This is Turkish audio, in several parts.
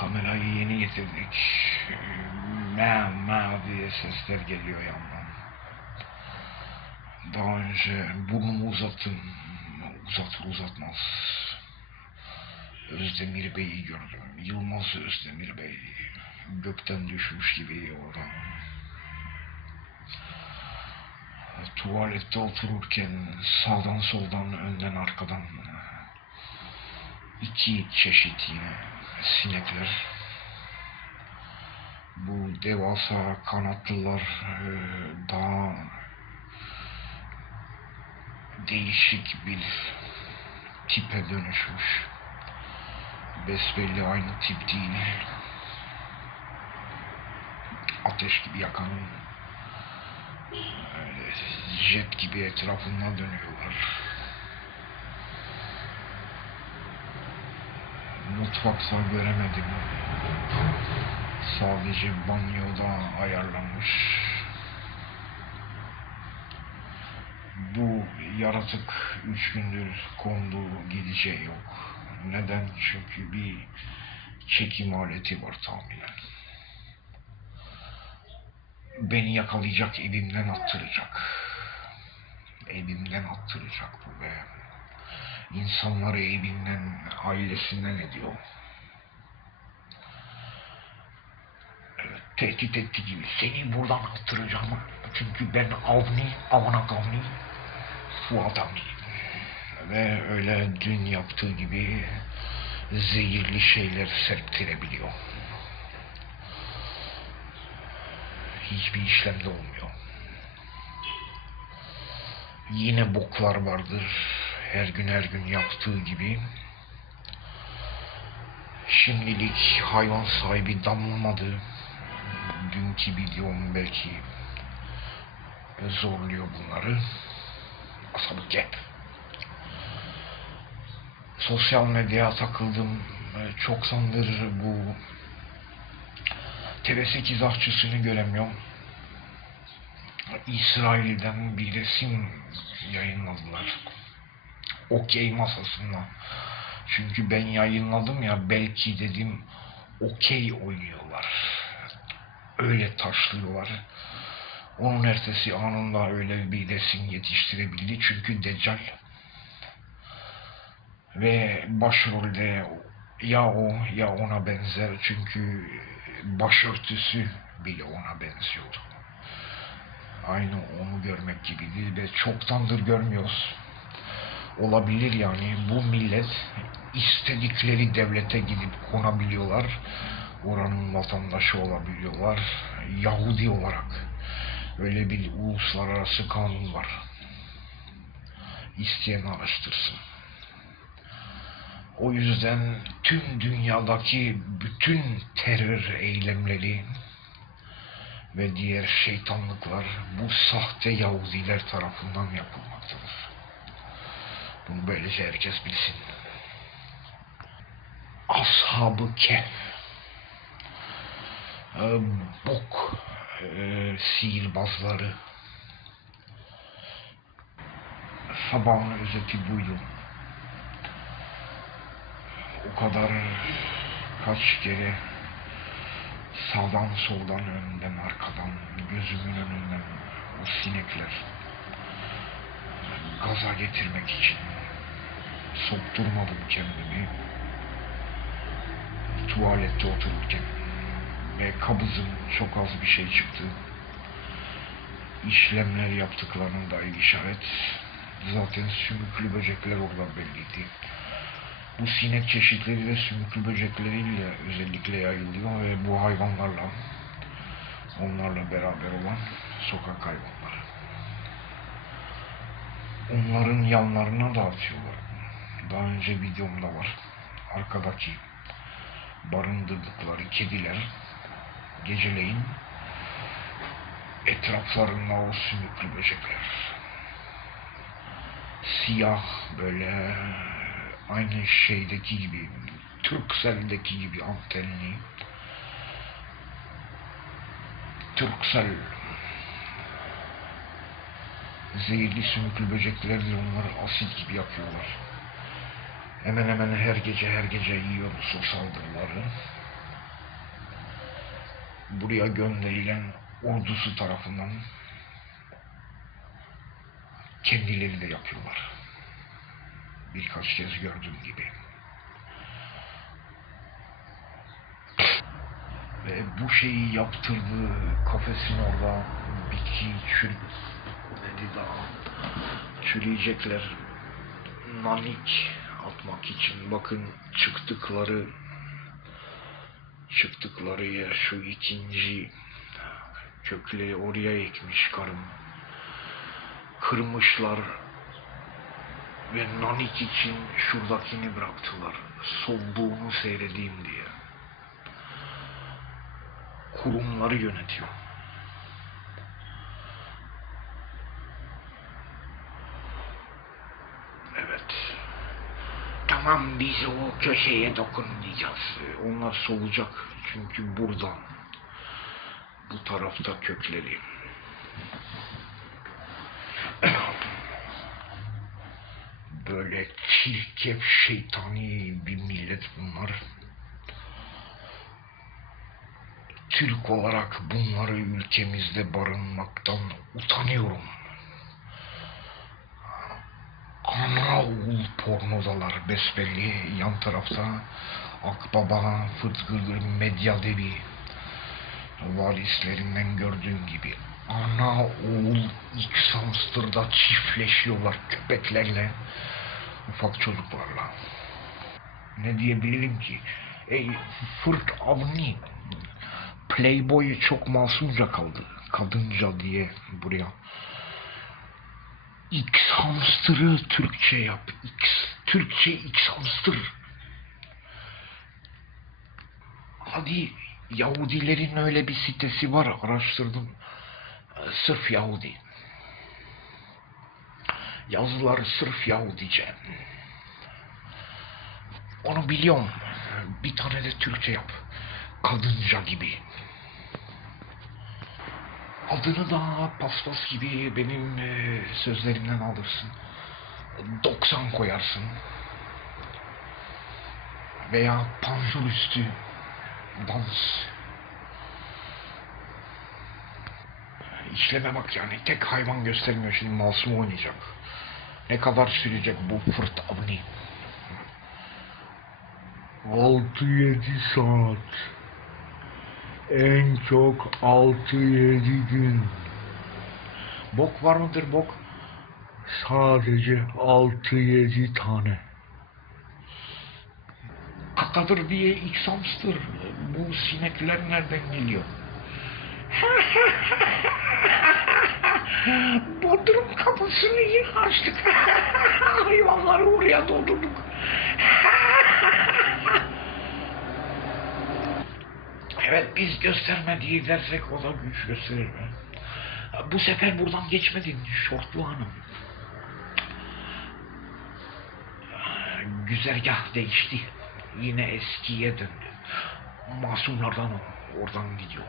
Kamerayı yeni getirdik. Meow meow diye sesler geliyor yandan. Daha önce burnumu uzattım. Uzatır uzatmaz. Özdemir Bey'i gördüm. Yılmaz Özdemir Bey. Gökten düşmüş gibi oradan. Tuvalette otururken sağdan soldan önden arkadan iki çeşit yine sinekler. Bu devasa kanatlılar e, daha değişik bir tipe dönüşmüş. Besbelli aynı tip değil. Ateş gibi yakan öyle jet gibi etrafından dönüyorlar. Mutfaksa göremedim. Sadece banyoda ayarlanmış. Bu yaratık üç gündür kondu gideceği yok. Neden? Çünkü bir çekim aleti var tahminen. Beni yakalayacak, evimden attıracak. Evimden attıracak bu be. İnsanları evinden, ailesinden ediyor. Evet, tehdit etti gibi. Seni buradan attıracağım. Çünkü ben Avni, Avanak Avni, Fuat Avni. Ve öyle dün yaptığı gibi zehirli şeyler serptirebiliyor. Hiçbir işlemde olmuyor. Yine boklar vardır. Her gün her gün yaptığı gibi. Şimdilik hayvan sahibi damlamadı. Dünkü videom belki zorluyor bunları. Asabı gep. Sosyal medyaya takıldım. Ee, Çok sandır bu TV8 ahçısını göremiyorum. İsrail'den bir resim yayınladılar. Okey masasında. Çünkü ben yayınladım ya belki dedim okey oynuyorlar. Öyle taşlıyorlar. Onun ertesi anında öyle bir resim yetiştirebildi. Çünkü Deccal ve başrolde ya o ya ona benzer. Çünkü başörtüsü bile ona benziyordu. Aynı onu görmek gibiydi ve çoktandır görmüyoruz. Olabilir yani bu millet istedikleri devlete gidip konabiliyorlar. Oranın vatandaşı olabiliyorlar. Yahudi olarak. Öyle bir uluslararası kanun var. İsteyen araştırsın. O yüzden tüm dünyadaki bütün terör eylemleri ve diğer şeytanlıklar bu sahte Yahudiler tarafından yapılmaktadır. Bunu böylece herkes bilsin. Ashab-ı Kehf e, bok e, sihirbazları sabahın özeti buydu. O kadar kaç kere sağdan soldan önden arkadan gözümün önünden o sinekler gaza getirmek için sokturmadım kendimi tuvalette otururken ve kabızım çok az bir şey çıktı. İşlemler yaptıklarının dair işaret. Zaten sümüklü böcekler orada belliydi. Bu sinek çeşitleri de sümüklü böcekleriyle özellikle yayılıyor ve bu hayvanlarla onlarla beraber olan sokak hayvanları. Onların yanlarına da atıyorlar. Daha önce videomda var. Arkadaki barındırdıkları kediler geceleyin etraflarında o sümüklü böcekler. Siyah böyle aynı şeydeki gibi Turkcell'deki gibi antenli Turkcell zehirli sümüklü böceklerdir onları asit gibi yapıyorlar. Hemen hemen her gece her gece yiyoruz o saldırıları. buraya gönderilen ordusu tarafından kendileri de yapıyorlar. Birkaç kez gördüğüm gibi. Ve bu şeyi yaptırdığı kafesin orada bitki çür dedi daha çürüyecekler nanik atmak için bakın çıktıkları çıktıkları yer şu ikinci kökleri oraya ekmiş karım. Kırmışlar ve nanik için şuradakini bıraktılar. Solduğunu seyredeyim diye. Kurumları yönetiyor. Evet Tamam biz o köşeye dokunmayacağız. Onlar solacak. Çünkü buradan bu tarafta kökleri. Böyle çirkef şeytani bir millet bunlar. Türk olarak bunları ülkemizde barınmaktan utanıyorum. Oğul pornodalar besbelli yan tarafta Akbaba, Fıtkı, Medya Devi valislerinden gördüğüm gibi ana oğul X hamsterda çiftleşiyorlar köpeklerle ufak çocuklarla. Ne diyebilirim ki? Ey Fırt Avni Playboy'u çok masumca kaldı. Kadınca diye buraya X hamster'ı Türkçe yap. X. Türkçe X hamster. Hadi Yahudilerin öyle bir sitesi var araştırdım. Sırf Yahudi. Yazıları sırf Yahudice. Onu biliyorum. Bir tane de Türkçe yap. Kadınca gibi. Adını da paspas gibi benim e, sözlerimden alırsın. 90 koyarsın. Veya panjur üstü dans. İşleme bak yani tek hayvan göstermiyor şimdi masum oynayacak. Ne kadar sürecek bu fırt avni? 6-7 saat. En çok 6-7 gün. Bok var mıdır bok? Sadece 6-7 tane. Kakadır diye X hamster. Bu sinekler nereden geliyor? Bodrum kapısını yine açtık. Hayvanları oraya doldurduk. Evet biz gösterme diye dersek o da güç gösterir? Bu sefer buradan geçmedin şortlu hanım. Güzergah değişti. Yine eskiye döndü. Masumlardan. Oradan gidiyor.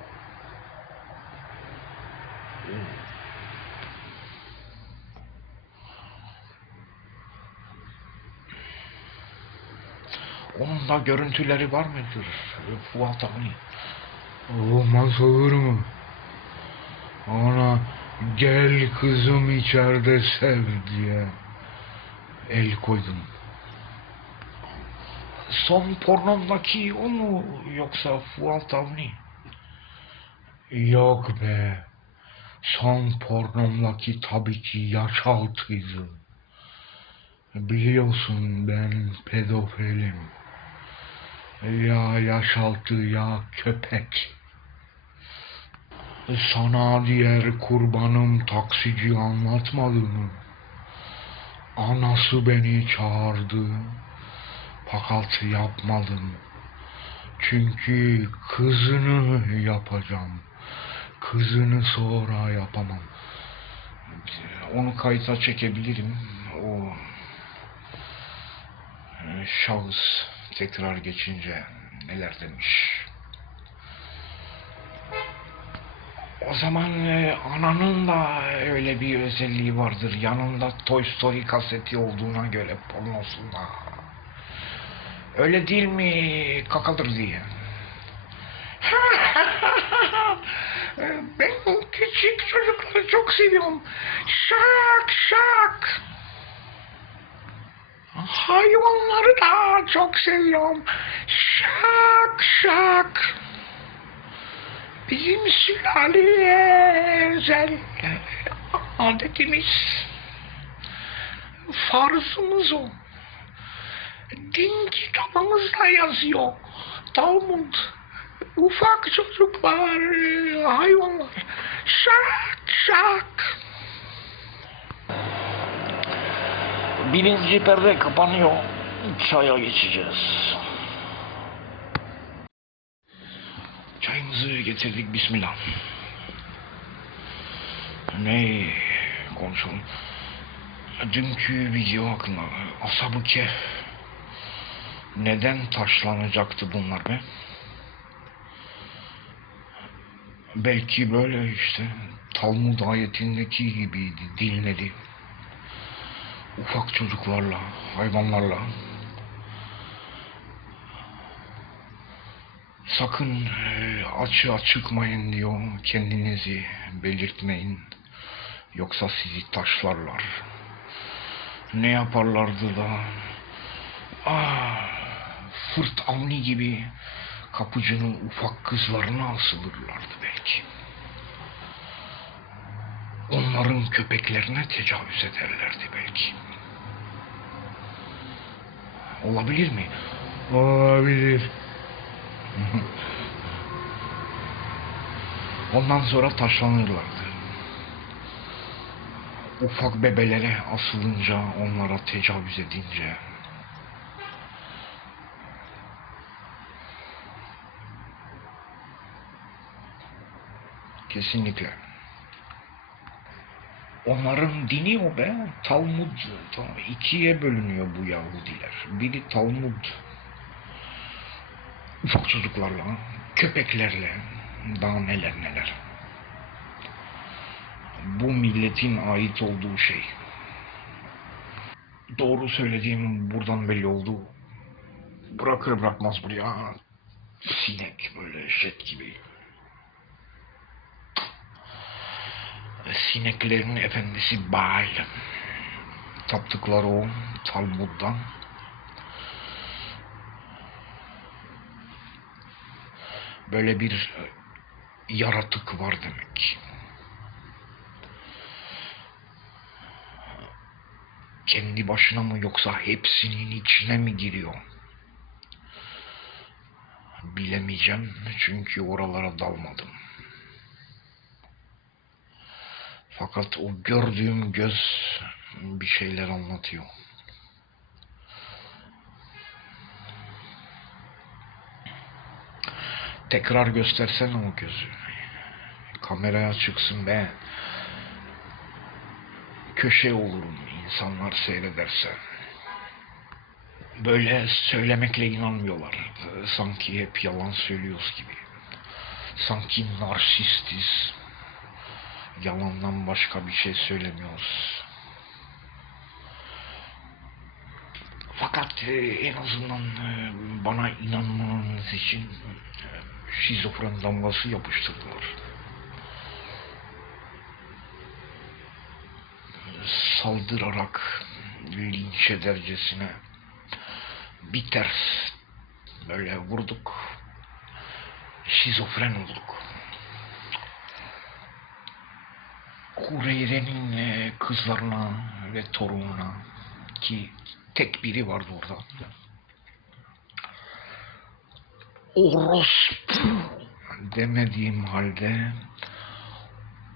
Onun da görüntüleri var mıdır? Fuat Avni. Olmaz olur mu? Ona gel kızım içeride sev diye el koydum. Son pornomdaki o mu yoksa Fuat Avni? Yok be. Son pornomdaki tabii ki yaş altıydı. Biliyorsun ben pedofilim. Ya yaş altı ya köpek. Sana diğer kurbanım taksici anlatmadı mı? Anası beni çağırdı. Fakat yapmadım. Çünkü kızını yapacağım. Kızını sonra yapamam. Onu kayıta çekebilirim. O şahıs tekrar geçince neler demiş. O zaman e, ananın da öyle bir özelliği vardır. Yanında Toy Story kaseti olduğuna göre pornosunda. Öyle değil mi kakadır diye. Ben küçük çocukları çok seviyorum. Şak şak. Hayvanları da çok seviyorum. Şak şak. Bizim sülaleye özel adetimiz. Farzımız o. Din kitabımızda yazıyor. Talmud. Ufak çocuklar, hayvanlar. Şak şak. Birinci perde kapanıyor. Çaya geçeceğiz. Çayımızı getirdik bismillah. Ne konuşalım? Dünkü video hakkında Ashab-ı neden taşlanacaktı bunlar be? Belki böyle işte Talmud ayetindeki gibiydi dinleri. Ufak çocuklarla, hayvanlarla. Sakın e, açığa çıkmayın diyor. Kendinizi belirtmeyin. Yoksa sizi taşlarlar. Ne yaparlardı da? Ah, fırt avni gibi kapıcının ufak kızlarına asılırlardı belki. Onların köpeklerine tecavüz ederlerdi belki. Olabilir mi? Olabilir. Ondan sonra taşlanırlardı. Ufak bebelere asılınca, onlara tecavüz edince Kesinlikle. Onların dini o be. Talmud. İkiye bölünüyor bu Yahudiler. Biri Talmud. Ufak çocuklarla, köpeklerle, daha neler neler. Bu milletin ait olduğu şey. Doğru söylediğim buradan belli oldu. Bırakır bırakmaz buraya sinek böyle jet gibi. Sineklerin efendisi Baal. Taptıkları o Talmud'dan. Böyle bir yaratık var demek. Kendi başına mı yoksa hepsinin içine mi giriyor? Bilemeyeceğim çünkü oralara dalmadım. Fakat o gördüğüm göz bir şeyler anlatıyor. Tekrar göstersene o gözü. Kameraya çıksın be. Köşe olurum insanlar seyrederse. Böyle söylemekle inanmıyorlar. Sanki hep yalan söylüyoruz gibi. Sanki narsistiz yalandan başka bir şey söylemiyoruz. Fakat e, en azından e, bana inanmanız için e, şizofren damgası yapıştırdılar. Saldırarak linç edercesine bir ters böyle vurduk. Şizofren olduk. Hureyre'nin kızlarına ve torununa ki tek biri vardı orada. Orospu demediğim halde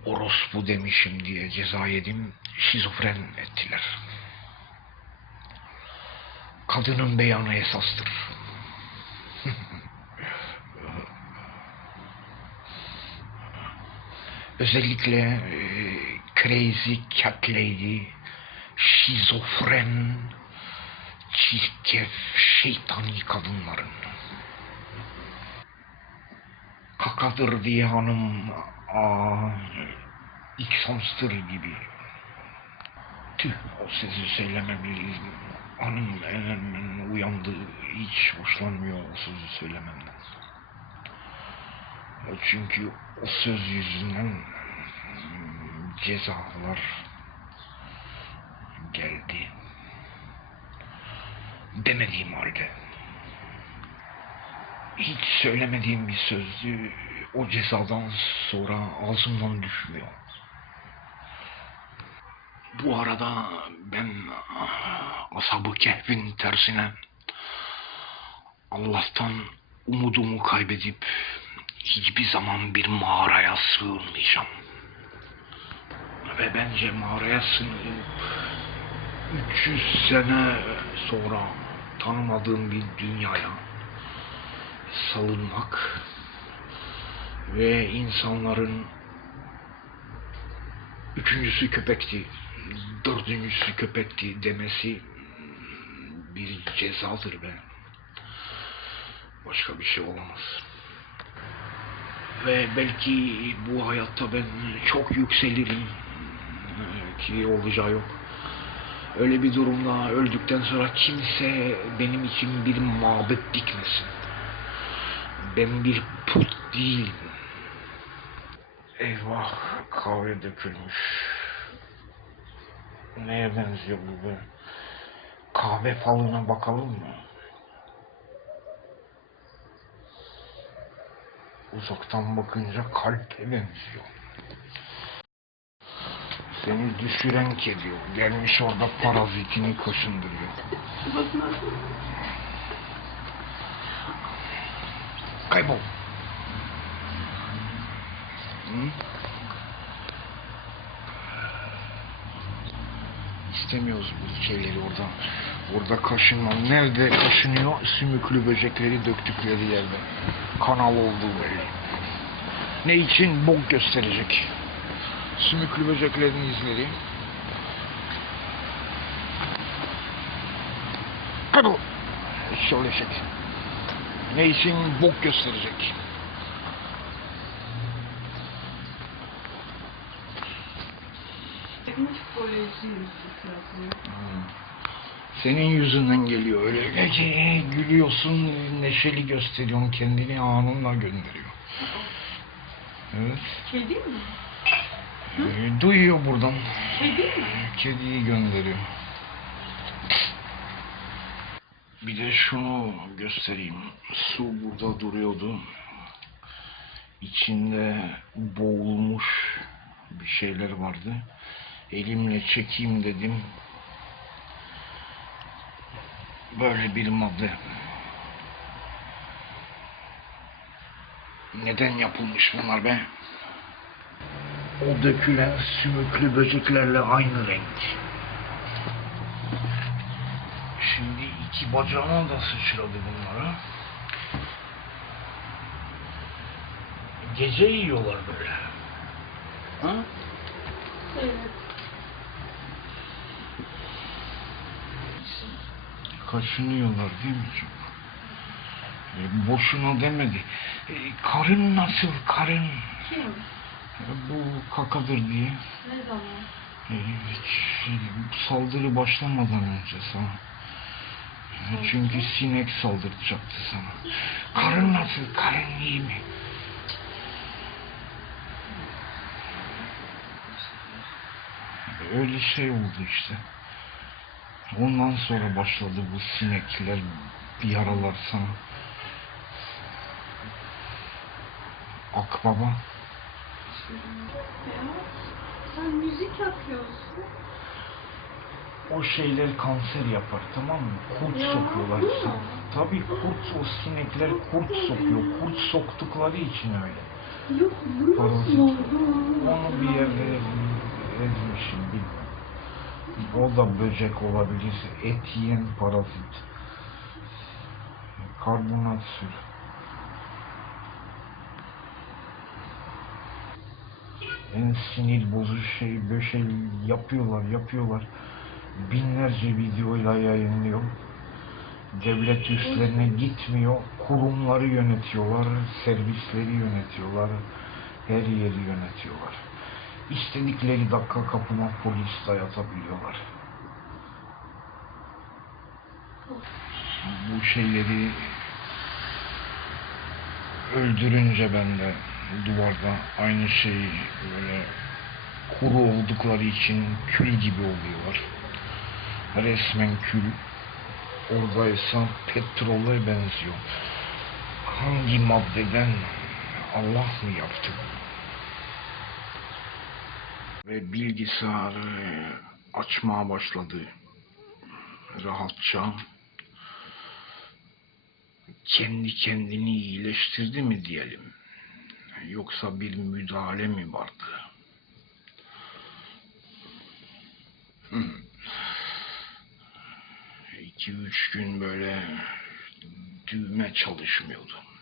orospu demişim diye ceza yedim. Şizofren ettiler. Kadının beyanı esastır. Özellikle e, crazy cat lady, şizofren, çirkef, şeytani kadınların. Kakadır diye hanım, aa, X hamster gibi. Tüh, o sesi söylememeliyim. Hanım hemen uyandı, hiç hoşlanmıyor o sözü söylememden. Çünkü o söz yüzünden cezalar geldi. Demediğim halde. Hiç söylemediğim bir sözdü. O cezadan sonra ağzımdan düşmüyor. Bu arada ben Ashab-ı Kehf'in tersine Allah'tan umudumu kaybedip hiçbir zaman bir mağaraya sığınmayacağım. Ve bence mağaraya sığınıp 300 sene sonra tanımadığım bir dünyaya salınmak ve insanların üçüncüsü köpekti, dördüncüsü köpekti demesi bir cezadır be. Başka bir şey olamaz. Ve belki bu hayatta ben çok yükselirim ki olacağı yok. Öyle bir durumda öldükten sonra kimse benim için bir mabet dikmesin. Ben bir put değilim. Eyvah kahve dökülmüş. Neye benziyor bu be? Kahve falına bakalım mı? Uzaktan bakınca kalpe benziyor. Seni düşüren kedi o. Gelmiş orada parazitini kaşındırıyor. Kaybol. Hı? İstemiyoruz bu şeyleri oradan. Orada kaşınmam. Nerede kaşınıyor? Sümüklü böcekleri döktükleri yerde. Kanal olduğu belli. Ne için? Bok gösterecek. Sümüklü böceklerin izleri. Kaybol. Şöyle şey. Ne için? Bok gösterecek. Hmm. Senin yüzünden geliyor öyle. Gece gülüyorsun, neşeli gösteriyorsun kendini anınla gönderiyor. Evet. Kedi mi? Ee, duyuyor buradan. Kedi mi? Kediyi gönderiyor. Bir de şunu göstereyim. Su burada duruyordu. İçinde boğulmuş bir şeyler vardı. Elimle çekeyim dedim. Böyle bir madde. Neden yapılmış bunlar be? O dökülen sümüklü böceklerle aynı renk. Şimdi iki bacağına da sıçradı bunlara. Gece yiyorlar böyle. Ha? Evet. Kaşınıyorlar değil mi çok? E, boşuna demedi. E, karın nasıl karın? Kim? E, bu kakadır diye. Ne zaman? E, hiç, e, saldırı başlamadan önce sana. E, Çünkü sinek saldıracaktı sana. Karın nasıl? Karın iyi mi? Öyle şey oldu işte. Ondan sonra başladı bu sinekler, yaralar sana. Akbaba. Sen müzik yapıyorsun. O şeyler kanser yapar tamam mı? Kurt Ya, sokuyorlar sana. Tabii kurt, o sinekler kurt sokuyor. Kurt soktukları için öyle. Yok, Parazit. Onu bir yerde ezmişim bilmem. O da böcek olabilir. Et yiyen parazit. Karbonat sür. En sinir bozucu şey böyle şey yapıyorlar yapıyorlar. Binlerce videoyla yayınlıyor. Devlet üstlerine gitmiyor. Kurumları yönetiyorlar. Servisleri yönetiyorlar. Her yeri yönetiyorlar. İstedikleri dakika kapıma polis dayatabiliyorlar. Bu şeyleri öldürünce ben de duvarda aynı şey böyle kuru oldukları için kül gibi oluyorlar. Resmen kül. Oradaysa petrole benziyor. Hangi maddeden Allah mı yaptı? Ve bilgisayarı açmaya başladı. Rahatça. Kendi kendini iyileştirdi mi diyelim? Yoksa bir müdahale mi vardı? Hmm. İki üç gün böyle düğme çalışmıyordu.